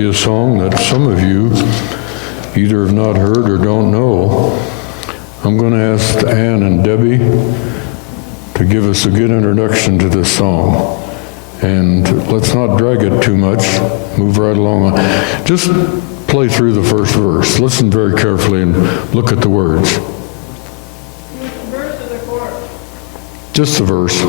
A song that some of you either have not heard or don't know. I'm going to ask Ann and Debbie to give us a good introduction to this song. And let's not drag it too much. Move right along. Just play through the first verse. Listen very carefully and look at the words. The verse or the chorus? Just the verse.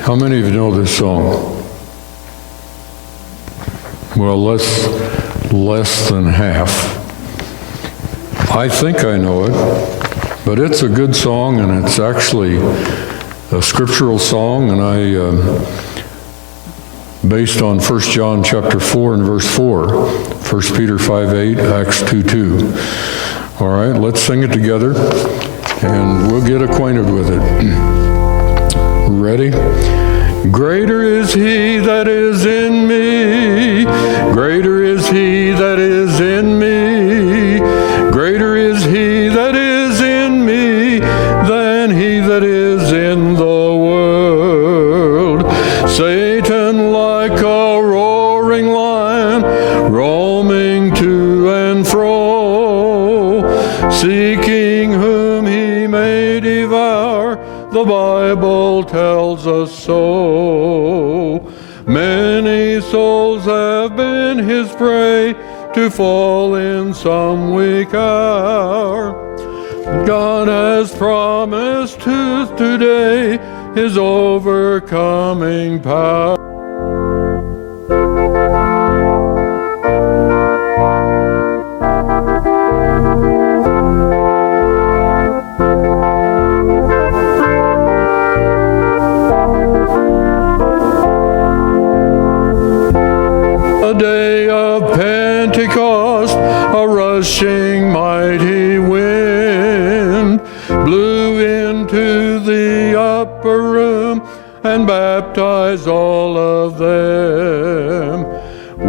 How many of you know this song? Well, less than half. I think I know it, but it's a good song, and it's actually a scriptural song, and based on 1 John chapter 4 and verse 4, 1 Peter 5:8, Acts 2:2. All right, let's sing it together, and we'll get acquainted with it. Ready? Greater is he that is in me. Greater is he that is in me. Greater is he that is in me than he that is in the world. Satan, like a roaring lion, roaming to and fro, seeking whom he may devour, the Bible tells us so. Many souls have been his prey, to fall in some weak hour. God has promised today his overcoming power. Day of Pentecost, a rushing mighty wind blew into the upper room and baptized all of them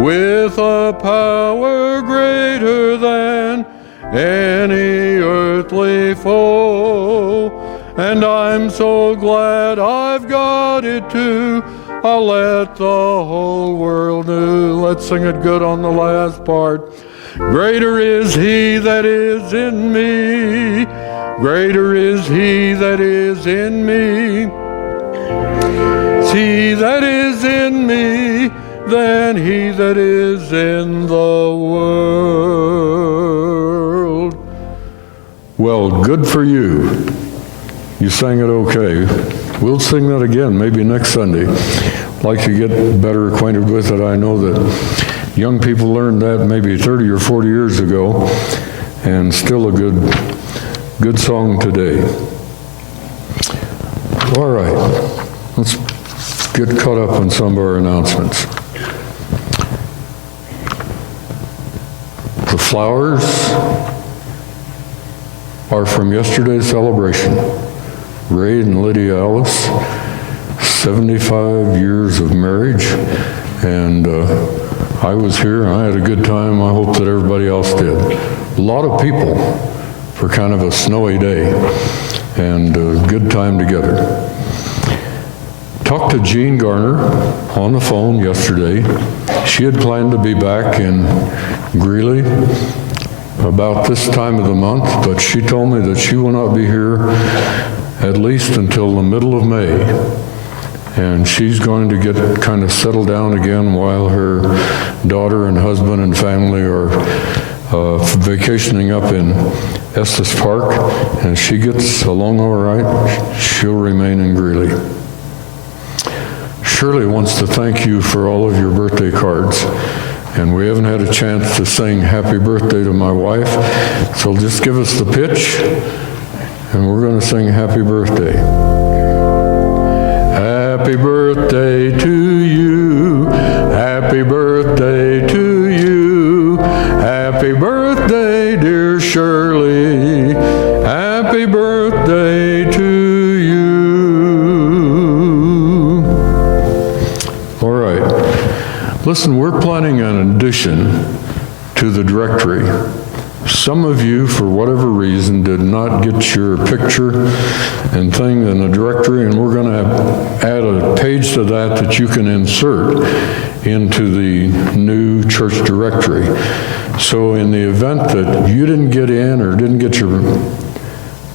with a power greater than any earthly foe. And I'm so glad I've got it too. I'll let the whole world know. Let's sing it good on the last part. Greater is he that is in me. Greater is he that is in me. He that is in me than he that is in the world. Well, good for you. You sang it okay. We'll sing that again, maybe next Sunday. I'd like to get better acquainted with it. I know that young people learned that maybe 30 or 40 years ago, and still a good song today. All right, let's get caught up on some of our announcements. The flowers are from yesterday's celebration. Ray and Lydia Ellis, 75 years of marriage, and I was here and I had a good time. I hope that everybody else did. A lot of people for kind of a snowy day, and a good time together. Talked to Jean Garner on the phone yesterday. She had planned to be back in Greeley about this time of the month, but she told me that she will not be here at least until the middle of May. And she's going to get kind of settled down again while her daughter and husband and family are vacationing up in Estes Park. And she gets along all right. She'll remain in Greeley. Shirley wants to thank you for all of your birthday cards. And we haven't had a chance to sing happy birthday to my wife, so just give us the pitch, and we're going to sing happy birthday. Happy birthday to you, happy birthday to you, happy birthday, dear Shirley, happy birthday to you. All right. Listen, we're planning an addition to the directory. Some of you, for whatever reason, did not get your picture and thing in the directory, and we're going to add a page to that you can insert into the new church directory. So in the event that you didn't get in or didn't get your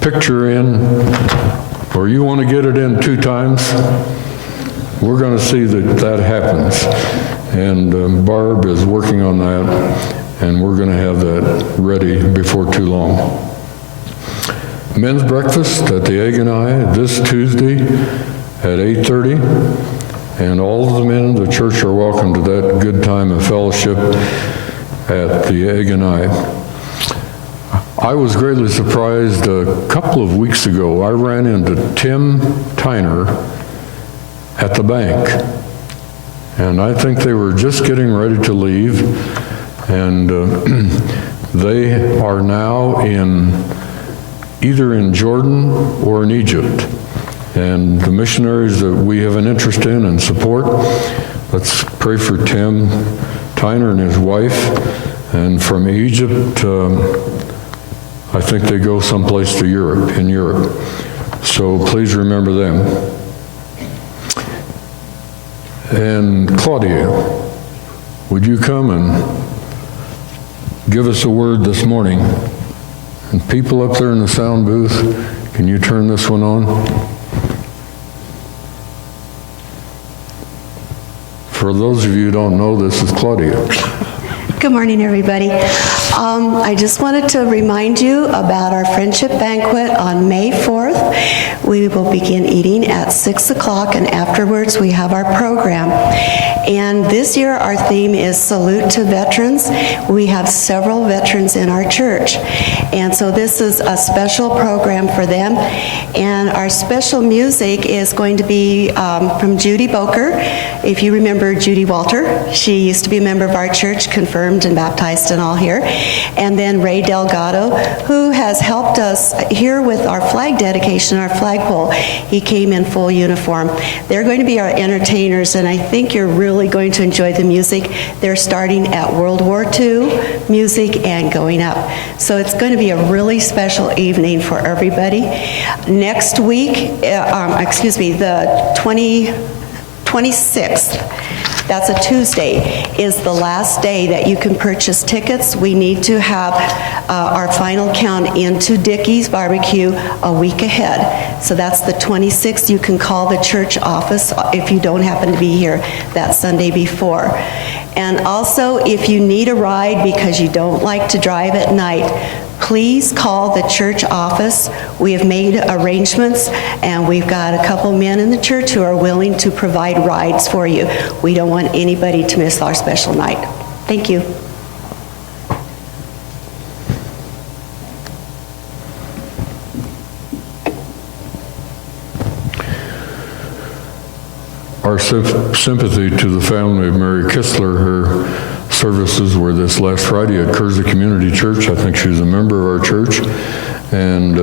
picture in, or you want to get it in 2 times, we're going to see that that happens. And Barb is working on that, and we're going to have that ready before too long. Men's breakfast at the Egg and I this Tuesday at 8:30, and all of the men in the church are welcome to that good time of fellowship at the Egg and I was greatly surprised a couple of weeks ago. I ran into Tim Tyner at the bank. And I think they were just getting ready to leave, and they are now either in Jordan or in Egypt. And the missionaries that we have an interest in and support, let's pray for Tim Tyner and his wife. And from Egypt, I think they go someplace to Europe, in Europe. So please remember them. And Claudia, would you come and give us a word this morning? And people up there in the sound booth, can you turn this one on? For those of you who don't know, this is Claudia. Good morning, everybody. I just wanted to remind you about our friendship banquet on May 4th. We will begin eating at 6 o'clock, and afterwards we have our program. And this year our theme is Salute to Veterans. We have several veterans in our church, and so this is a special program for them. And our special music is going to be from Judy Boker. If you remember Judy Walter, she used to be a member of our church, confirmed and baptized and all here. And then Ray Delgado, who has helped us here with our flag dedication, our flagpole. He came in full uniform. They're going to be our entertainers, and I think you're really going to enjoy the music. They're starting at World War II music and going up. So it's going to be a really special evening for everybody. Next week, the 26th, that's a Tuesday, is the last day that you can purchase tickets. We need to have our final count into Dickey's Barbecue a week ahead. So that's the 26th. You can call the church office if you don't happen to be here that Sunday before. And also, if you need a ride because you don't like to drive at night, please call the church office. We have made arrangements, and we've got a couple men in the church who are willing to provide rides for you. We don't want anybody to miss our special night. Thank you. Our sympathy to the family of Mary Kistler. Her services were this last Friday at Kersey Community Church. I think she was a member of our church. And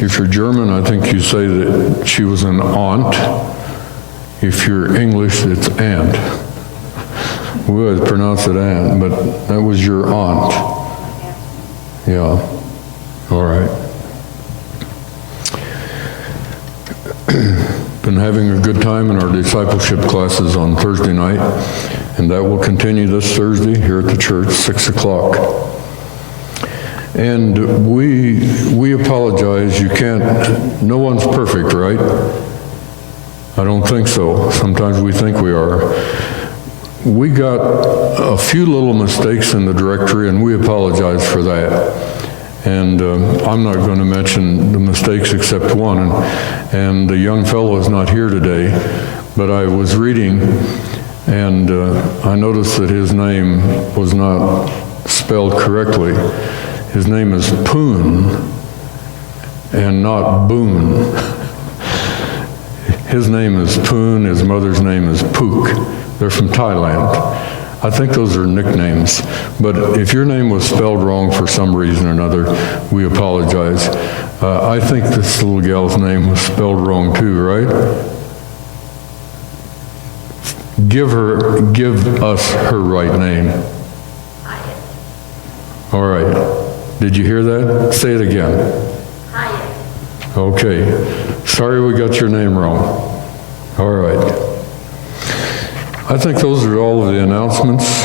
if you're German, I think you say that she was an aunt. If you're English, it's aunt. We would pronounce it aunt, but that was your aunt. Yeah. All right. Been having a good time in our discipleship classes on Thursday night, and that will continue this Thursday here at the church, 6 o'clock. And we apologize. You can't, no one's perfect, right? I don't think so. Sometimes we think we are. We got a few little mistakes in the directory, and we apologize for that. And I'm not going to mention the mistakes except one, and the young fellow is not here today, but I was reading, and I noticed that his name was not spelled correctly. His name is Poon, and not Boone. His name is Poon, his mother's name is Pook. They're from Thailand. I think those are nicknames, but if your name was spelled wrong for some reason or another, we apologize. I think this little gal's name was spelled wrong too, right? Give us her right name. All right. Did you hear that? Say it again. Okay. Sorry we got your name wrong. All right. I think those are all of the announcements.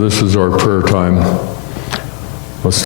This is our prayer time.